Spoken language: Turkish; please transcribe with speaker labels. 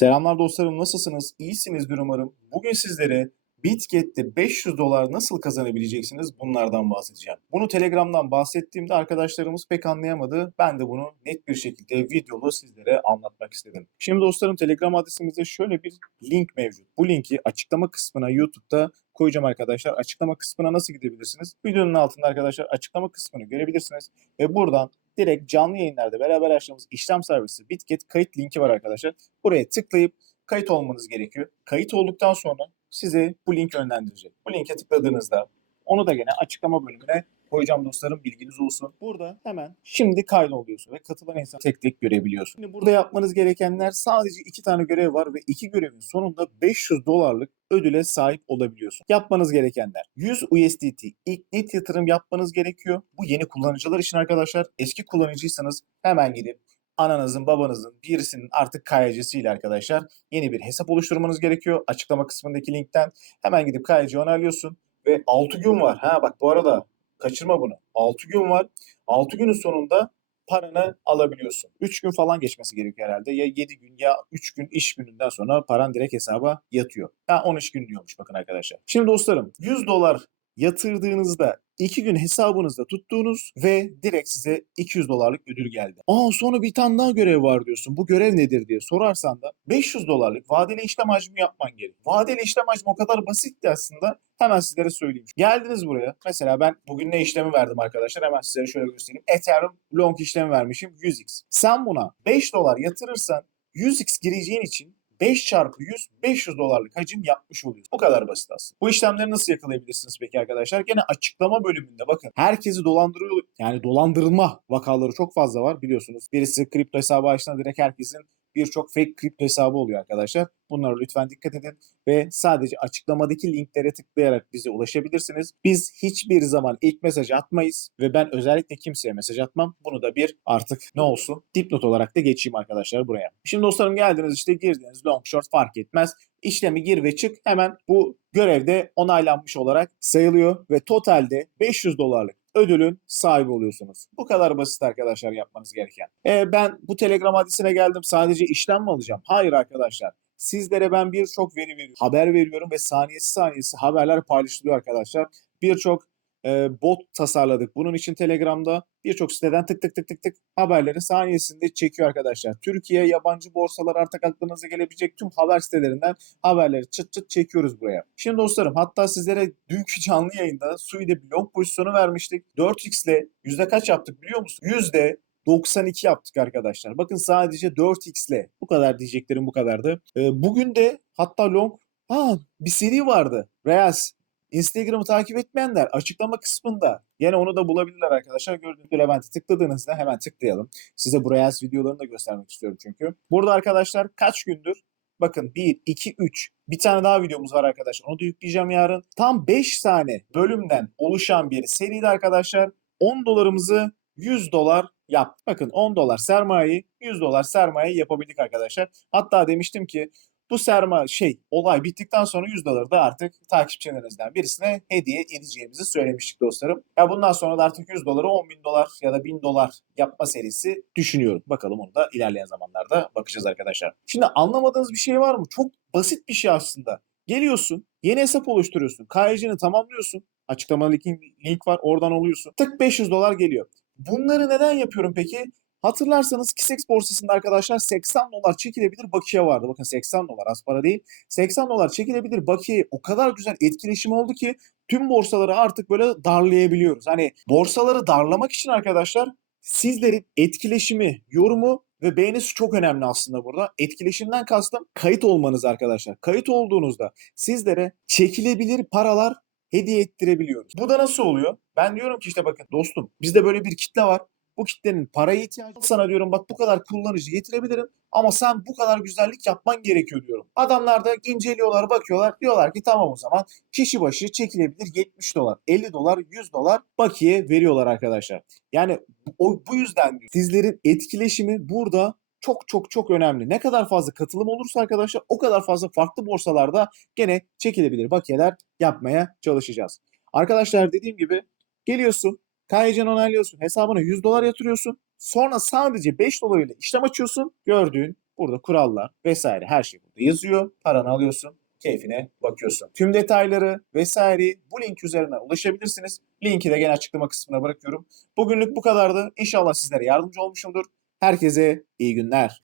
Speaker 1: Selamlar dostlarım nasılsınız? İyisinizdir umarım. Bugün sizlere Bitget'te 500 dolar nasıl kazanabileceksiniz bunlardan bahsedeceğim. Bunu Telegram'dan bahsettiğimde arkadaşlarımız pek anlayamadı. Ben de bunu net bir şekilde videolu sizlere anlatmak istedim. Şimdi dostlarım Telegram adresimizde şöyle bir link mevcut. Bu linki açıklama kısmına YouTube'da koyacağım arkadaşlar. Açıklama kısmına nasıl gidebilirsiniz? Videonun altında arkadaşlar açıklama kısmını görebilirsiniz. Ve buradan direkt canlı yayınlarda beraber açtığımız işlem servisi Bitget kayıt linki var arkadaşlar. Buraya tıklayıp kayıt olmanız gerekiyor. Kayıt olduktan sonra size bu link yönlendirecek. Bu linke tıkladığınızda onu da gene açıklama bölümüne koyacağım dostlarım bilginiz olsun. Burada hemen şimdi kaydoluyorsun ve katılan insan tek tek görebiliyorsun. Şimdi burada yapmanız gerekenler sadece iki tane görev var ve iki görevin sonunda 500 dolarlık ödüle sahip olabiliyorsun. Yapmanız gerekenler 100 USDT ilk net yatırım yapmanız gerekiyor. Bu yeni kullanıcılar için arkadaşlar. Eski kullanıcıysanız hemen gidip ananızın babanızın birisinin artık KYC'siyle arkadaşlar yeni bir hesap oluşturmanız gerekiyor. Açıklama kısmındaki linkten hemen gidip KYC onaylıyorsun ve 6 gün var. Ha bak bu arada kaçırma bunu. 6 gün var. 6 günün sonunda paranı alabiliyorsun. 3 gün falan geçmesi gerekiyor herhalde. Ya 7 gün ya 3 gün iş gününden sonra paran direkt hesaba yatıyor. Ha 13 gün diyormuş bakın arkadaşlar. Şimdi dostlarım 100 dolar yatırdığınızda 2 gün hesabınızda tuttuğunuz ve direkt size 200 dolarlık ödül geldi. Aa sonra bir tane daha görev var diyorsun. Bu görev nedir diye sorarsan da 500 dolarlık vadeli işlem hacmi yapman gerek. Vadeli işlem hacmi o kadar basitti aslında. Hemen sizlere söyleyeyim. Geldiniz buraya. Mesela ben bugün ne işlemi verdim arkadaşlar? Hemen sizlere şöyle göstereyim. Ethereum long işlemi vermişim 100x. Sen buna 5 dolar yatırırsan 100x gireceğin için 5 çarpı 100 500 dolarlık hacim yapmış oluyorsun. Bu kadar basit aslında. Bu işlemleri nasıl yakalayabilirsiniz peki arkadaşlar? Gene açıklama bölümünde bakın. Herkesi dolandırıyor yani dolandırılma vakaları çok fazla var biliyorsunuz. Birisi kripto hesabı açtığında direkt herkesin birçok fake kripto hesabı oluyor arkadaşlar. Bunlara lütfen dikkat edin ve sadece açıklamadaki linklere tıklayarak bize ulaşabilirsiniz. Biz hiçbir zaman ilk mesaj atmayız ve ben özellikle kimseye mesaj atmam. Bunu da bir artık ne olsun dipnot olarak da geçeyim arkadaşlar buraya. Şimdi dostlarım geldiniz işte girdiniz long short fark etmez. İşlemi gir ve çık hemen bu görevde onaylanmış olarak sayılıyor ve totalde 500 dolarlık ödülün sahibi oluyorsunuz. Bu kadar basit arkadaşlar yapmanız gereken. E, ben bu Telegram adresine geldim sadece işlem mi alacağım? Hayır arkadaşlar. Sizlere ben birçok veri veriyorum, haber veriyorum ve saniyesi saniyesi haberler paylaşılıyor arkadaşlar. Birçok e, bot tasarladık. Bunun için Telegram'da birçok siteden tık tık tık tık tık haberleri saniyesinde çekiyor arkadaşlar. Türkiye, yabancı borsalar artık aklınıza gelebilecek tüm haber sitelerinden haberleri çıt çıt çekiyoruz buraya. Şimdi dostlarım hatta sizlere dünkü canlı yayında Sui'de bir long pozisyonu vermiştik. 4x ile yüzde kaç yaptık biliyor musun? Yüzde 92 yaptık arkadaşlar. Bakın sadece 4x ile bu kadar diyeceklerim bu kadardı. Ee, bugün de hatta long ha bir seri vardı. Reals Instagram'ı takip etmeyenler açıklama kısmında yine onu da bulabilirler arkadaşlar. Gördüğünüz Levent'e tıkladığınızda hemen tıklayalım. Size bu Reels videolarını da göstermek istiyorum çünkü. Burada arkadaşlar kaç gündür Bakın 1, 2, 3. Bir tane daha videomuz var arkadaşlar. Onu da yükleyeceğim yarın. Tam 5 tane bölümden oluşan bir seride arkadaşlar 10 dolarımızı 100 dolar yaptık. Bakın 10 dolar sermayeyi 100 dolar sermayeyi yapabildik arkadaşlar. Hatta demiştim ki bu sermaye şey olay bittikten sonra 100 doları da artık takipçilerinizden birisine hediye edeceğimizi söylemiştik dostlarım. Ya bundan sonra da artık 100 doları 10 bin dolar ya da 1000 dolar yapma serisi düşünüyorum. Bakalım onu da ilerleyen zamanlarda bakacağız arkadaşlar. Şimdi anlamadığınız bir şey var mı? Çok basit bir şey aslında. Geliyorsun, yeni hesap oluşturuyorsun, KYC'ni tamamlıyorsun. Açıklama linki link var, oradan oluyorsun. Tık 500 dolar geliyor. Bunları neden yapıyorum peki? Hatırlarsanız Kisex borsasında arkadaşlar 80 dolar çekilebilir bakiye vardı. Bakın 80 dolar az para değil. 80 dolar çekilebilir bakiye o kadar güzel etkileşim oldu ki tüm borsaları artık böyle darlayabiliyoruz. Hani borsaları darlamak için arkadaşlar sizlerin etkileşimi, yorumu ve beğenisi çok önemli aslında burada. Etkileşimden kastım kayıt olmanız arkadaşlar. Kayıt olduğunuzda sizlere çekilebilir paralar hediye ettirebiliyoruz. Bu da nasıl oluyor? Ben diyorum ki işte bakın dostum bizde böyle bir kitle var. Bu kitlenin paraya ihtiyacı. Sana diyorum bak bu kadar kullanıcı getirebilirim ama sen bu kadar güzellik yapman gerekiyor diyorum. Adamlar da inceliyorlar, bakıyorlar. Diyorlar ki tamam o zaman kişi başı çekilebilir 70 dolar, 50 dolar, 100 dolar bakiye veriyorlar arkadaşlar. Yani o, bu yüzden diyor. Sizlerin etkileşimi burada çok çok çok önemli. Ne kadar fazla katılım olursa arkadaşlar o kadar fazla farklı borsalarda gene çekilebilir bakiyeler yapmaya çalışacağız. Arkadaşlar dediğim gibi geliyorsun KYC'ni onaylıyorsun. Hesabına 100 dolar yatırıyorsun. Sonra sadece 5 dolar ile işlem açıyorsun. Gördüğün Burada kurallar vesaire her şey burada yazıyor. Paranı alıyorsun, keyfine bakıyorsun. Tüm detayları vesaire bu link üzerinden ulaşabilirsiniz. Linki de gene açıklama kısmına bırakıyorum. Bugünlük bu kadardı. İnşallah sizlere yardımcı olmuşumdur. Herkese iyi günler.